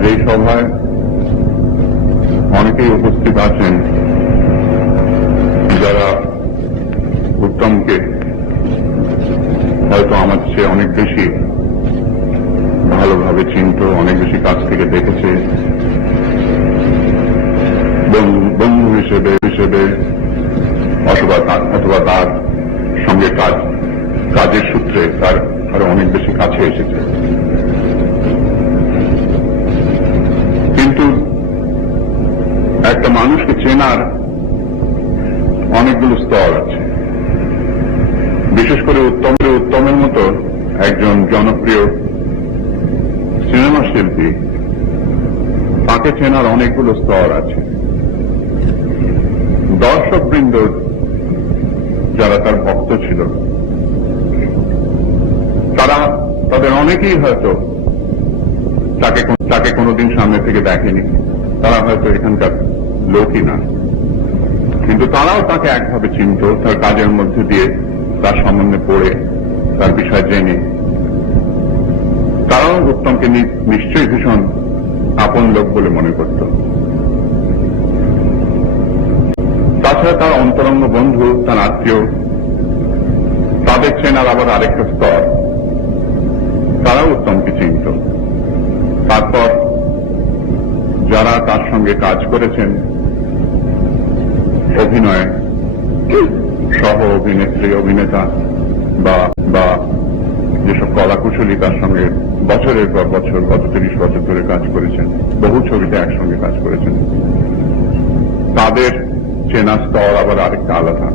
আজ এই সভায় অনেকেই উপস্থিত আছেন যারা উত্তমকে হয়তো আমার চেয়ে অনেক বেশি ভালোভাবে চিনত, অনেক বেশি কাছ থেকে দেখেছে, বন্ধু হিসেবে অথবা তার সঙ্গে কাজের সূত্রে তার আরো অনেক বেশি কাছে এসেছে। কিন্তু একটা মানুষকে চেনার অনেকগুলো স্তর আছে। বিশেষ করে উত্তমের মতো একজন জনপ্রিয় সিনেমা শিল্পী, তাকে চেনার অনেকগুলো স্তর আছে। দর্শকবৃন্দ যারা তার ভক্ত ছিল, তাদের অনেকেই হয়তো তাকে কোনোদিন সামনে থেকে দেখেনি, তারা হয়তো এখানকার লোকই না, কিন্তু তারাও তাকে একভাবে চিনত, তার কাজের মধ্যে দিয়ে, তার সম্বন্ধে পড়ে, তার বিষয় জেনে। তারাও উত্তমকে নিশ্চয়ই ভীষণ আপন লোক বলে মনে করত। তাছাড়া তার অন্তরঙ্গ বন্ধু, তার আত্মীয়, তাদের চেনার আবার আরেকটা স্তর, তারাও উত্তমকে চিনত। তারপর যারা তার সঙ্গে কাজ করেছেন, অভিনয় সহ অভিনেত্রী, অভিনেতা বা যেসব কলাকুশলী তার সঙ্গে বছরের পর বছর, গত 30 বছর ধরে কাজ করেছেন, বহু ছবিতে একসঙ্গে কাজ করেছেন, তাদের চেনা স্তর আবার আরেকটা আলাদা।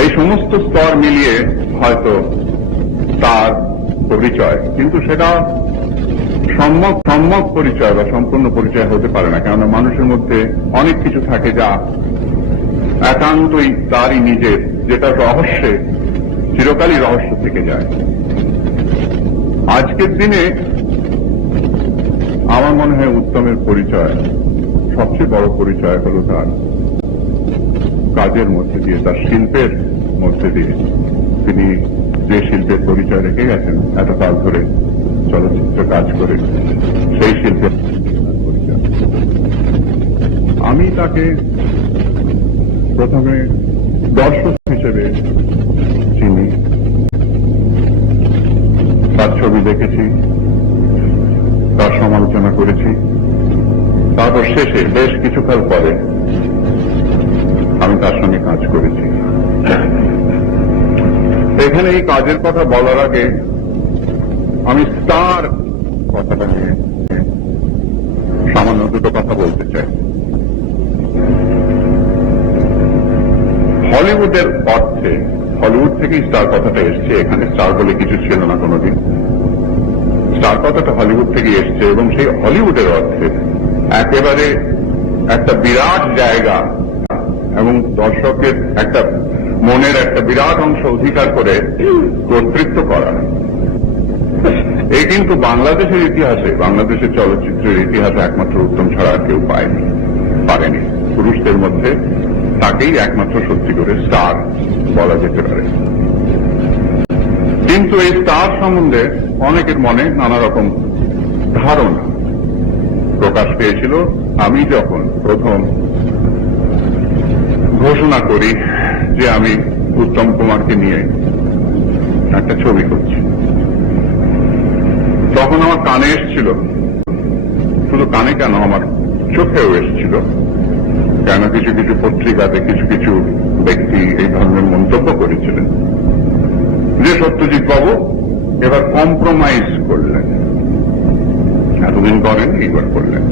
এই সমস্ত স্তর মিলিয়ে হয়তো তার পরিচয়, কিন্তু সেটা সম্যক পরিচয় বা সম্পূর্ণ পরিচয় হতে পারে না, কেননা মানুষের মধ্যে অনেক কিছু থাকে যা একান্তই তারই নিজের, যেটা রহস্যে চিরকালই রহস্য থেকে যায়। আজকের দিনে আমার মনে হয় উত্তমের পরিচয়, সবচেয়ে বড় পরিচয় হল তার কাজের মধ্যে দিয়ে, তার শিল্পের মধ্যে দিয়ে। তিনি যে শিল্পের পরিচয় রেখে গেছেন এতকাল ধরে চলচ্চিত্র কাজ করে, সেই শিল্পের পরিচয়। আমি তাকে প্রথমে দর্শক হিসেবে চিনি, তার ছবি দেখেছি, তার সমালোচনা করেছি, তারপর শেষে বেশ কিছুকাল পরে আমি তার সঙ্গে কাজ করেছি। এখানে এই কাজের কথা বলার আগে আমি স্টার কথাটা নিয়ে সামান্য দুটো কথা বলতে চাই। হলিউডের অর্থে, হলিউড থেকেই স্টার কথাটা এসছে, এখানে স্টার বলে কিছু ছিল না কোনোদিন। স্টার কথাটা হলিউড থেকে এসছে এবং সেই হলিউডের অর্থে একেবারে একটা বিরাট জায়গা এবং দর্শকের একটা মনের একটা বিরাট অংশ অধিকার করে কর্তৃত্ব করা। এই কিন্তু বাংলাদেশের ইতিহাসে, বাংলাদেশের চলচ্চিত্রের ইতিহাসে একমাত্র উত্তম ছাড়া আর কেউ পারেনি। পুরুষদের মধ্যে তাকেই একমাত্র সত্যি করে স্টার বলা যেতে পারে। কিন্তু এই স্টার সম্বন্ধে অনেকের মনে নানা রকম ধারণা প্রকাশ পেয়েছিল আমি যখন প্রথম ঘোষণা করি যে আমি উত্তম কুমারকে নিয়ে একটা ছবি করছি। তখন আমার কানে এসেছিল, শুধু কানে কেন, আমার চোখেও এসেছিল, কেন কিছু কিছু পত্রিকাতে কিছু ব্যক্তি এই ধরনের মন্তব্য করেছিলেন যে সত্যজিৎ বাবু এবার কম্প্রোমাইজ করলেন, এতদিন করেন এইবার করলেন।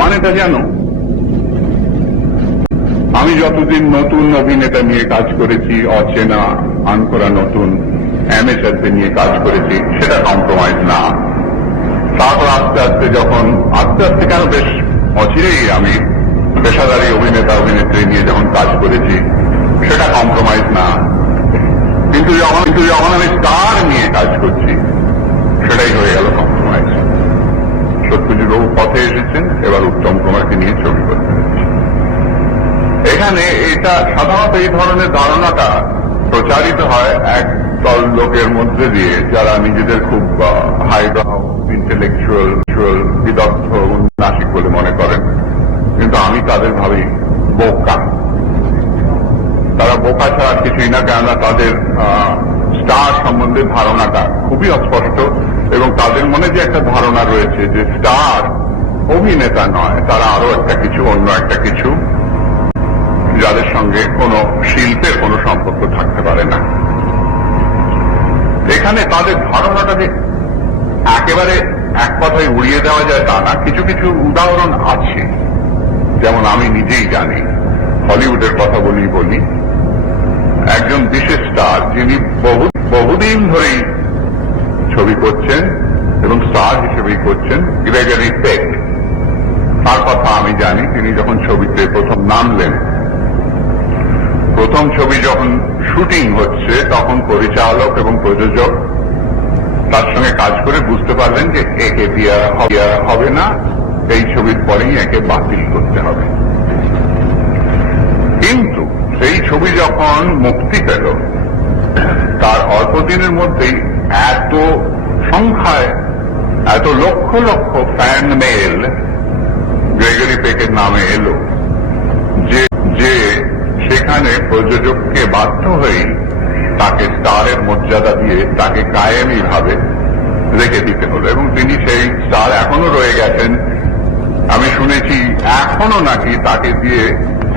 মানেটা জানো, আমি যতদিন নতুন অভিনেতা নিয়ে কাজ করেছি, অচেনা আনকরা নতুন অ্যামেচারদের নিয়ে কাজ করেছি, সেটা কম্প্রোমাইজ না। তারপর আস্তে আস্তে কেন বেশ অচিরেই আমি পেশাদারী অভিনেতা অভিনেত্রী নিয়ে যখন কাজ করেছি, সেটা কম্প্রোমাইজ না। কিন্তু যখন আমি স্টার নিয়ে কাজ করছি, সেটাই হয়ে গেল কম্প্রোমাইজ। সত্যজিৎ বাবু পথে এসেছেন, এবার উত্তম কুমারকে নিয়ে ছবি করতে হচ্ছে। এখানে এটা সাধারণত এই ধরনের ধারণাটা প্রচারিত হয় এক দল লোকের মধ্যে দিয়ে, যারা নিজেদের খুব হাইব্রাউ ইন্টেলেকচুয়াল বিদগ্ধ উন্নাসিক বলে মনে করেন, কিন্তু আমি তাদের ভাবি বোকা। তারা বোকা ছাড়া কিছুই না, কেননা তাদের স্টার সম্বন্ধে ধারণাটা খুবই অস্পষ্ট, এবং তাদের মনে যে একটা ধারণা রয়েছে যে স্টার অভিনেতা নয়, তারা আরো একটা কিছু, অন্য একটা কিছু, যাদের সঙ্গে কোনো শিল্পের কোনো সম্পর্ক থাকতে পারে না। এখানে তাদের ধারণাটা যে একেবারে এক কথায় উড়িয়ে দেওয়া যায় তা না, কিছু কিছু উদাহরণ আছে। যেমন আমি নিজেই জানি, হলিউডের কথা বলি, একজন বিশেষ স্টার যিনি বহুদিন ধরেই ছবি করছেন এবং স্টার হিসেবেই করছেন, গ্রেগরি পেক। তার কথা আমি জানি। তিনি যখন ছবিতে প্রথম নামলেন, প্রথম ছবি যখন শুটিং হচ্ছে, তখন পরিচালক এবং প্রযোজক তার সঙ্গে কাজ করে বুঝতে পারলেন যে একে দেওয়া হবে না, এই ছবির পরেই একে বাতিল করতে হবে। কিন্তু সেই ছবি যখন মুক্তি পেল, তার অল্প দিনের মধ্যেই এত সংখ্যায়, এত lakh lakh fan mail Gregory পেকের নামে এলো যে সেখানে প্রযোজককে বাধ্য হয়ে তাকে স্টারের মর্যাদা দিয়ে তাকে কায়েমি ভাবে রেখে দিতে হলো, এবং তিনি সেই স্টার এখনো রয়ে গেছেন। আমি শুনেছি এখনো নাকি তাকে দিয়ে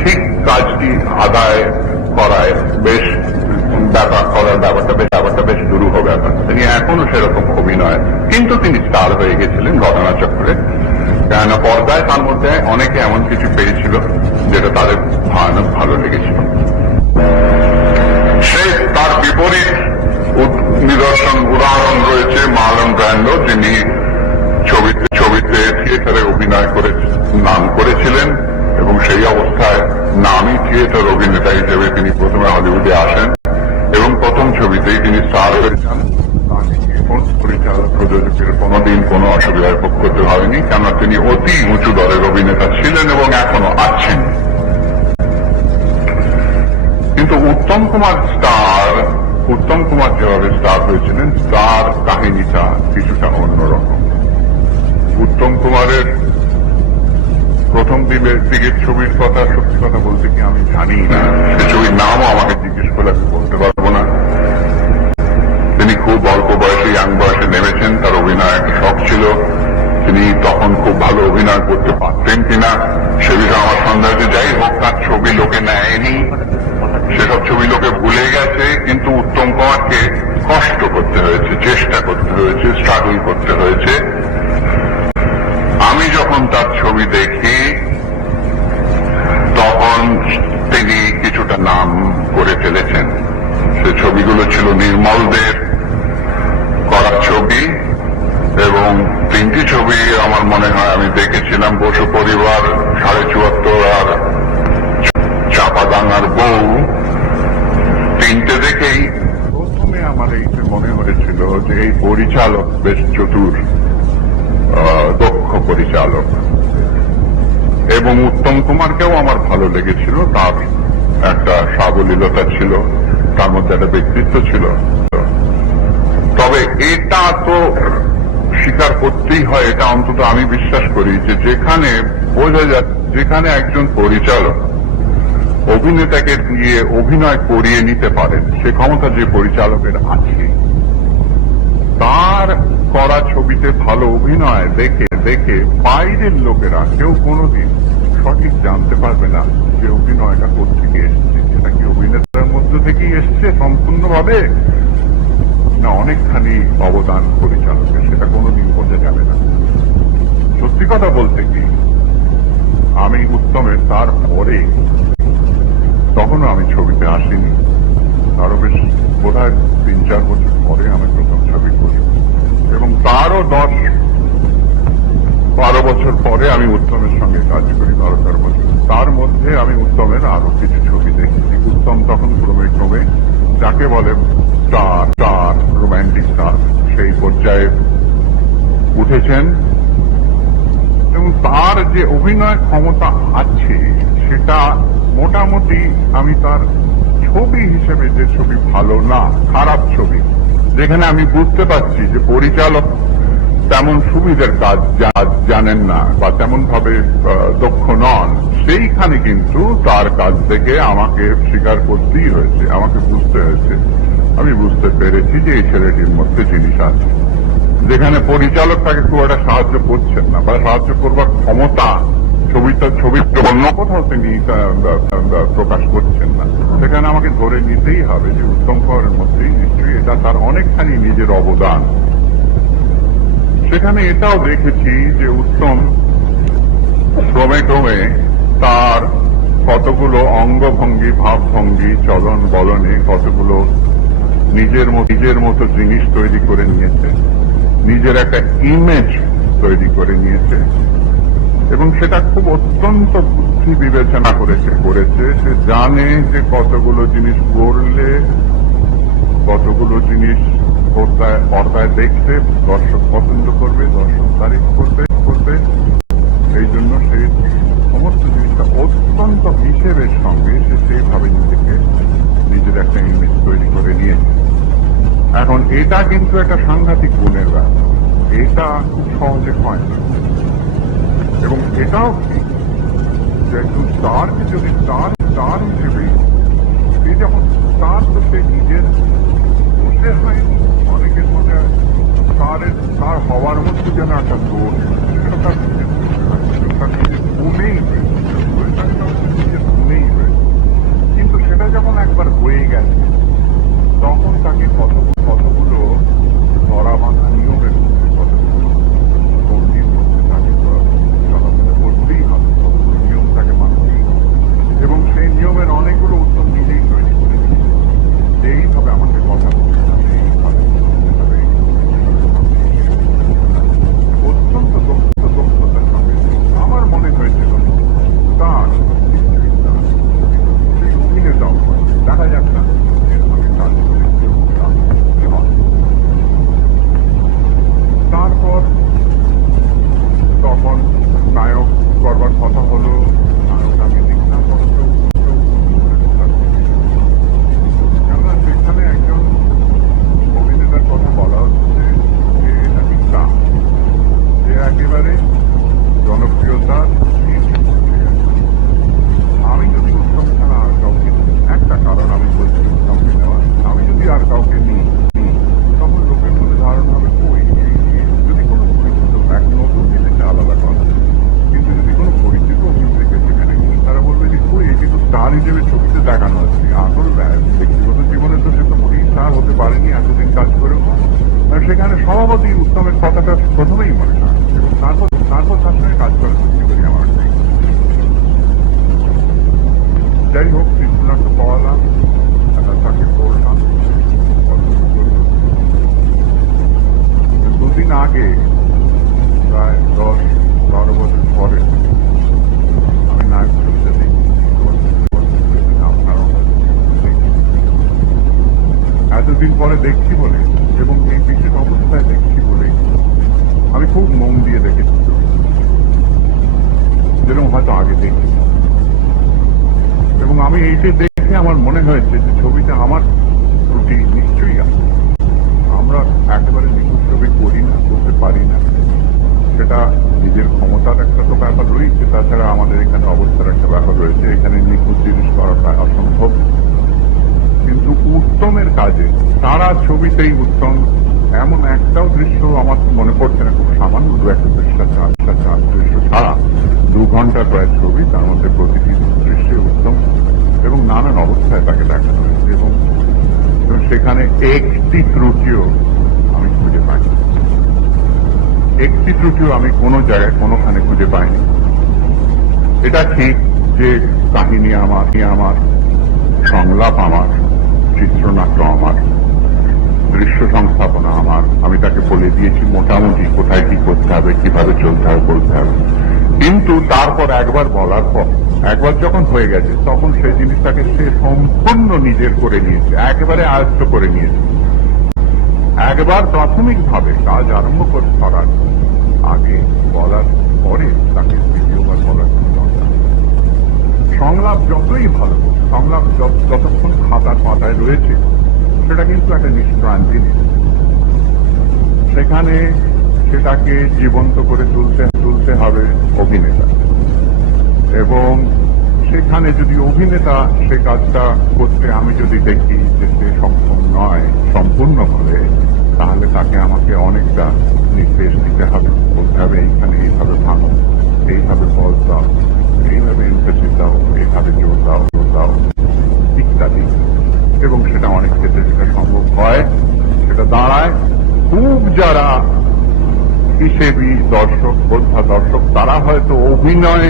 ঠিক কাজটি আদায় করায় বেশ ব্যাপারটা বেশ দুরূহ ব্যাপার। তিনি এখনো সেরকম অভিনয়, কিন্তু তিনি স্টার হয়ে গেছিলেন ঘটনাচক্রে, কেননা পর্দায় তার মধ্যে অনেকে এমন কিছু পেয়েছিল যেটা তাদের ভয়ানক ভালো লেগেছিল। সে তার বিপরীত নিদর্শন উদাহরণ রয়েছে মার্লন ব্র্যান্ডো, যিনি ছবিতে থিয়েটারে অভিনয় করে নাম করেছিলেন, এবং সেই অবস্থায় নামী থিয়েটার অভিনেতা হিসেবে তিনি প্রথমে হলিউডে আসেন, এবং প্রথম ছবিতেই তিনি স্টার হয়েছেন। পরিচালক প্রযোজকের কোনোদিন কোনো অসুবিধার ভোগ করতে হয়নি, কেননা তিনি অতি উঁচু দরের অভিনেতা ছিলেন এবং এখনো আছেন। কিন্তু উত্তম কুমার যেভাবে স্টার হয়েছিলেন, তার কাহিনীটা কিছুটা অন্যরকম। উত্তম কুমারের প্রথম দিকের ছবির কথা, সত্যি কথা বলতে কি আমি জানি না, সে ছবির নামও আমাকে জিজ্ঞেস করলে আমি বলতে পারবো না। তিনি খুব অল্প বয়সে, ইয়াং বয়সে নেমেছেন, তার অভিনয় একটা শখ ছিল। তিনি তখন খুব ভালো অভিনয় করতে পারতেন কিনা সে বিষয়ে আমার সন্দেহ আছে। যাই হোক, তার ছবি লোকে নেয়নি, সেসব ছবি লোকে ভুলে গেছে, কিন্তু উত্তম কুমারকে কষ্ট করতে হয়েছে, চেষ্টা করতে হয়েছে, স্ট্রাগল করতে হয়েছে। আমি যখন তার ছবি দেখি, তখন তিনি কিছুটা নাম করে ফেলেছেন। সে ছবিগুলো ছিল নির্মলদের করা ছবি, এবং তিনটি ছবি আমার মনে হয় আমি দেখেছিলাম, বসু পরিবার, 74.5 আর চাপাডাঙ্গার বউ। তিনটে দেখেই প্রথমে আমার এইটা মনে হয়েছিল যে এই পরিচালক বেশ চতুর, দক্ষ পরিচালক। এবং উত্তম কুমারকেও আমার ভালো লেগেছিল, তার একটা সাবলীলতা ছিল, তার মধ্যে একটা ব্যক্তিত্ব ছিল। তবে এটা তো স্বীকার করতেই হয়, এটা অন্তত আমি বিশ্বাস করি যে যেখানে বোঝা যায়, যেখানে একজন পরিচালক অভিনেতাকে দিয়ে অভিনয় করিয়ে নিতে পারেন, সে ক্ষমতা যে পরিচালকের আছে, তার করা ছবিতে ভালো অভিনয় দেখে বাইরের লোকেরা কেউ কোনোদিন সঠিক জানতে পারবে না যে অভিনয়টা কোত্থেকে এসছে, সেটা কি অভিনেতার মধ্য থেকেই এসছে সম্পূর্ণভাবে, না অনেকখানি অবদান পরিচালকের, সেটা কোনোদিন বোঝা যাবে না। সত্যি কথা বলতে কি, আমি উত্তমের তারপরে তখনও আমি ছবিতে আসিনি, আরো বেশ বোধহয় 3-4 বছর পরে আমি প্রথম ছবি করি, এবং তারও 10-12 বছর পরে আমি উত্তমের সঙ্গে কাজ করি, 12-13 বছর। তার মধ্যে আমি উত্তমের আরো কিছু ছবি দেখেছি। উত্তম তখন ক্রমে যাকে বলে স্টার, রোম্যান্টিক স্টার, সেই পর্যায়ে উঠেছেন, এবং তার যে অভিনয় ক্ষমতা আছে সেটা মোটামুটি আমি তার ছবি হিসেবে, যে ছবি ভালো না, খারাপ ছবি, যেখানে আমি বুঝতে পারছি যে পরিচালক তেমন সুবিধের কাজ জানেন না বা তেমন ভাবে দক্ষ নন, সেইখানে কিন্তু তার কাছ থেকে আমাকে স্বীকার করতেই হয়েছে, আমাকে বুঝতে হয়েছে। আমি বুঝতে পেরেছি যে এই ছেলেটির মধ্যে জিনিস আছে, যেখানে পরিচালক তাকে খুব একটা সাহায্য করছেন না বা সাহায্য করবার ক্ষমতা ছবির অন্য কোথাও তিনি প্রকাশ করছেন না, সেখানে আমাকে ধরে নিতেই হবে যে উত্তম কুমারের মধ্যেই নিশ্চয়ই এটা তার অনেকখানি নিজের অবদান। সেখানে এটাও দেখেছি যে উত্তম ক্রমে ক্রমে তার কতগুলো অঙ্গভঙ্গি, ভাবভঙ্গি, চলন বলনে কতগুলো নিজের মতো জিনিস তৈরি করে নিয়েছে, নিজের একটা ইমেজ তৈরি করে নিয়েছে, এবং সেটা খুব অত্যন্ত বুদ্ধি বিবেচনা করেছে। সে জানে যে কতগুলো জিনিস করলে, কতগুলো জিনিস পর্দায় দেখতে দর্শক পছন্দ করবে, দর্শক তারিফ করবে। সেই জন্য সে সমস্ত জিনিসটা অত্যন্ত হিসেবের সঙ্গে সে সেইভাবে নিজের একটা ইমেজ তৈরি করে নিয়েছে। এখন এটা কিন্তু একটা সাংঘাতিক গুণের ব্যাপার, এটা খুব সহজে হয় না। এবং এটাও ঠিক যে একজন স্টারকে যদি স্টার হিসেবে সে যখন স্টার, তো সে নিজের বসে হয়নি, অনেকের মধ্যে স্টার হওয়ার মধ্যে যেন একটা দোষ, সেটা তার নিজের গুণেই হয়েছে। কিন্তু সেটা যখন একবার হয়ে গেছে, তখন তাকে কতগুলো ধরা বাঁধা নিয়মের মধ্যে, কতগুলো গণ্ডির মধ্যে তাকে চলাফেরা করতেই হবে, কতগুলো নিয়ম তাকে মানতেই হবে। এবং সেই নিয়মের অনেকগুলো উত্তম নিজেই তৈরি করে দিচ্ছে, এইভাবে আমাকে কথা বলতে হবে, এইভাবে অত্যন্ত দক্ষতার সঙ্গে আমার মনে হয়েছিল তার সেই অভিনেতাও দেখা যাক না আমি তার তারপর তখন নায়ক করবার কথা হলো, নায়ক আমি লিখলাম, কেননা সেখানে একজন অভিনেতার কথা বলা হচ্ছে যে এটা মিথ্যা, যে একেবারে জনপ্রিয়তার আমি যদি উত্তম ছাড়া আর কাউকে, একটা কারণ আমি বলছি উত্তমকে নেওয়া, আমি যদি আর কাউকে নিই তখন লোকের মধ্যে ধারণা হবে কই, যদি কোনো পরিচিত এক নতুন জিনিসটা আলাদা কথা, কিন্তু যদি কোনো পরিচিত অভিনেতাকে সেখানে নিই, তারা বলবে যে কই এটি তো স্টার হিসেবে ছবিতে দেখানো হচ্ছে, আসল ব্যক্তিগত জীবনে তো সে তো মোটেই স্টার হতে পারেনি এতদিন কাজ করেও। সেখানে স্বভাবতই উত্তমের কথাটা প্রথমেই মনে হয়, এবং তারপর তার সঙ্গে কাজ করার চেষ্টা করি আমার নেই। যাই হোক, চিত্রনাট্য পাওয়ালাম, তাকে পড়লাম, দুদিন আগে, প্রায় 10-12 বছর পরে আমি নায়ক ছবিটা দেখি। এতদিন পরে দেখছি বলে, এবং এই বিশেষ অবস্থায় দেখছি বলে আমি খুব মন দিয়ে দেখেছি, যেরকম হয়তো আগে দেখি। এবং আমি এইটা দেখে আমার মনে হয়েছে যে ছবিটা আমার ত্রুটি নিশ্চয়ই আছে, আমরা একেবারে নিখুঁত ছবি করি না, করতে পারি না, সেটা নিজের ক্ষমতার একটা তো ব্যাপার রয়েছে, তাছাড়া আমাদের এখানে অবস্থার একটা ব্যাপার রয়েছে, এখানে নিখুঁত জিনিস করাটা অসম্ভব। কিন্তু উত্তমের কাজে সারা ছবিতেই উত্তম এমন একটাও দৃশ্য আমার মনে পড়ছে না, খুব সামান্য একটা দৃশ্য ছাড়া 2 ঘন্টার প্রায় ছবি, তার মধ্যে প্রতিটি দৃশ্যে উত্তম এবং নানান অবস্থায় তাকে দেখানো হয়েছে, এবং সেখানে একটি ত্রুটিও আমি খুঁজে পাইনি, একটি ত্রুটিও আমি কোনো জায়গায় কোনোখানে খুঁজে পাইনি। এটা ঠিক যে কাহিনী আমার, সংলাপ আমার, চিত্রনাট্য আমার, দৃশ্য সংস্থাপনা আমার, আমি তাকে বলে দিয়েছি মোটামুটি কোথায় কি করতে হবে, কিভাবে চলতে হবে, বলতে হবে। কিন্তু তারপর একবার বলার পর, একবার যখন হয়ে গেছে, তখন সেই জিনিসটাকে সে সম্পূর্ণ নিজের করে নিয়েছে, একেবারে আয়ত্ত করে নিয়েছে। একবার প্রাথমিকভাবে কাজ আরম্ভ করার আগে বলার পরে তাকে দ্বিতীয়বার বলার কোনো দরকার। সংলাপ যতই ভালো, সংলাপ যতক্ষণ খাতার পাতায় রয়েছে, সেটা কিন্তু একটা নিষ্প্রাণ জিনিস। সেখানে সেটাকে জীবন্ত করে তুলতে হবে অভিনেতা। এবং সেখানে যদি অভিনেতা সে কাজটা করতে আমি যদি দেখি যে সে সক্ষম নয় সম্পূর্ণভাবে, তাহলে তাকে আমাকে অনেকটা নির্দেশ দিতে হবে, বলতে হবে এইখানে এইভাবে ভাঙো, এইভাবে পজ দাও, এইভাবে এমফেসিস দাও, এইভাবে জোর দাও ইত্যাদি। এবং সেটা অনেক ক্ষেত্রে যেটা সম্ভব হয়, সেটা দাঁড়ায় খুব যারা হিসেবি দর্শক, বোদ্ধা দর্শক, তারা হয়তো অভিনয়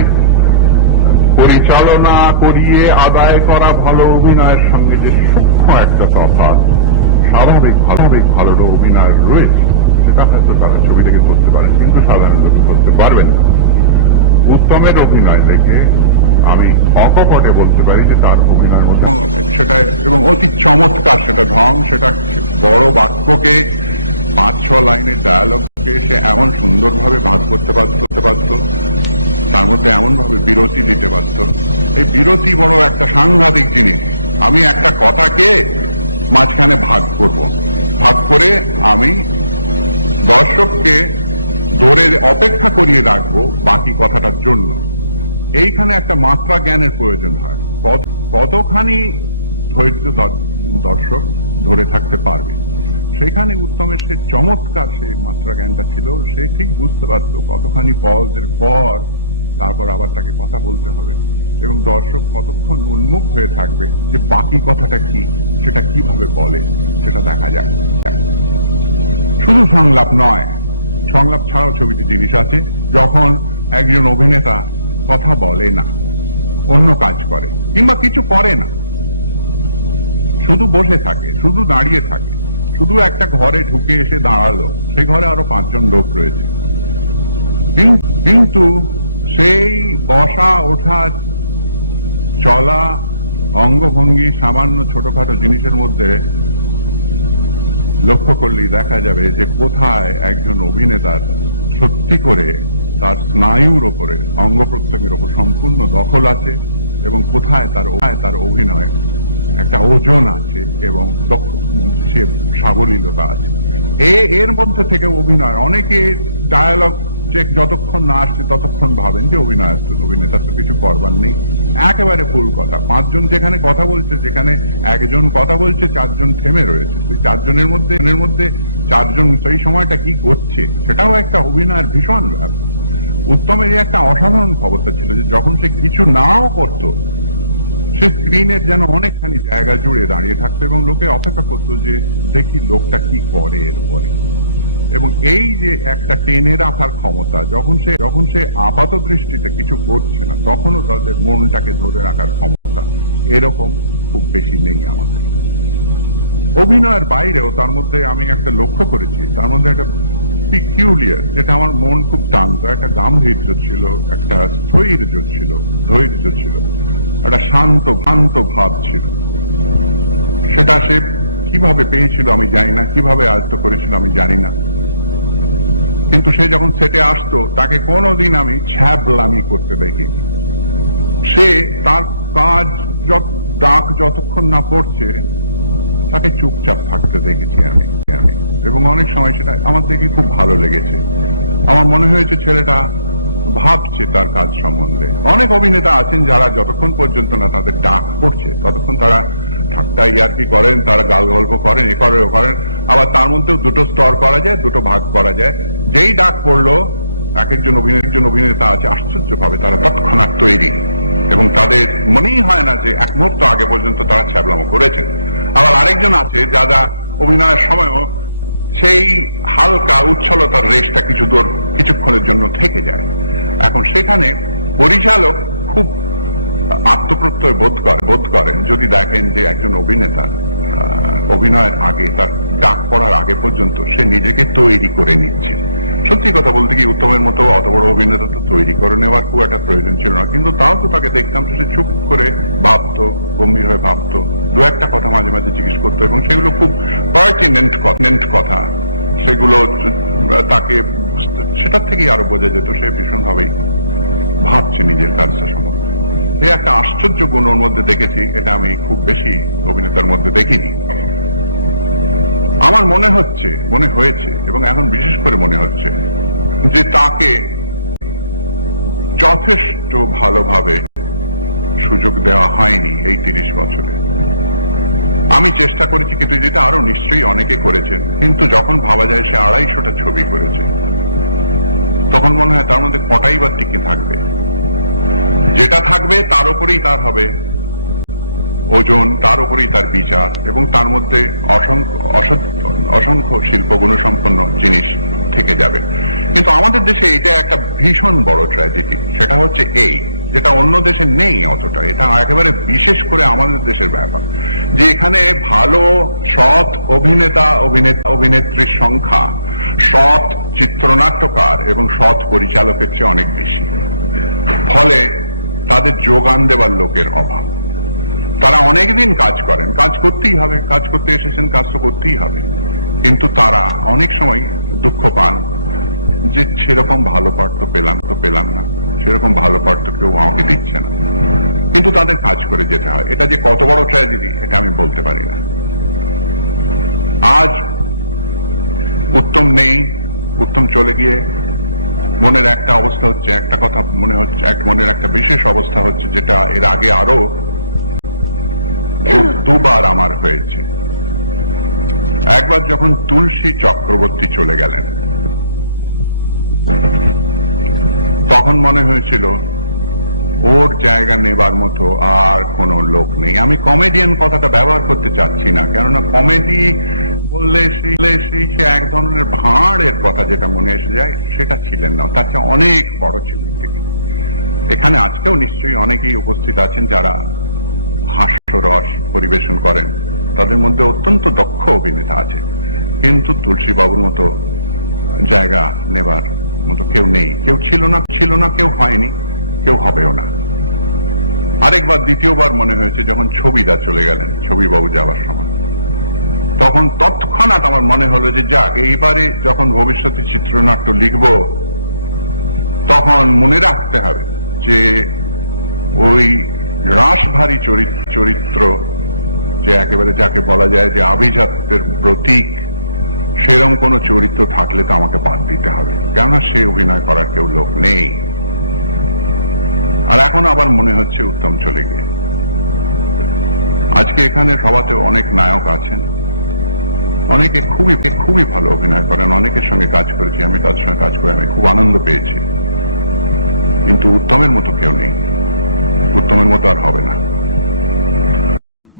পরিচালনা করিয়ে আদায় করা ভালো অভিনয়ের সঙ্গে যে সূক্ষ্ম একটা তফাৎ স্বাভাবিক ভালো অভিনয় রয়েছে, সেটা হয়তো তারা ছবি থেকে করতে পারেন, কিন্তু সাধারণ লোক করতে পারবেন না। উত্তমের অভিনয় দেখে আমি অকপটে বলতে পারি যে তার অভিনয়ের মধ্যে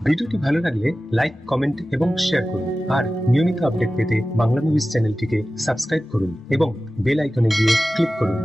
ভিডিওটি ভালো লাগলে লাইক, কমেন্ট এবং শেয়ার করুন। আর নিয়মিত আপডেট পেতে বাংলা মুভিজ চ্যানেলটিকে সাবস্ক্রাইব করুন এবং বেল আইকনে গিয়ে ক্লিক করুন।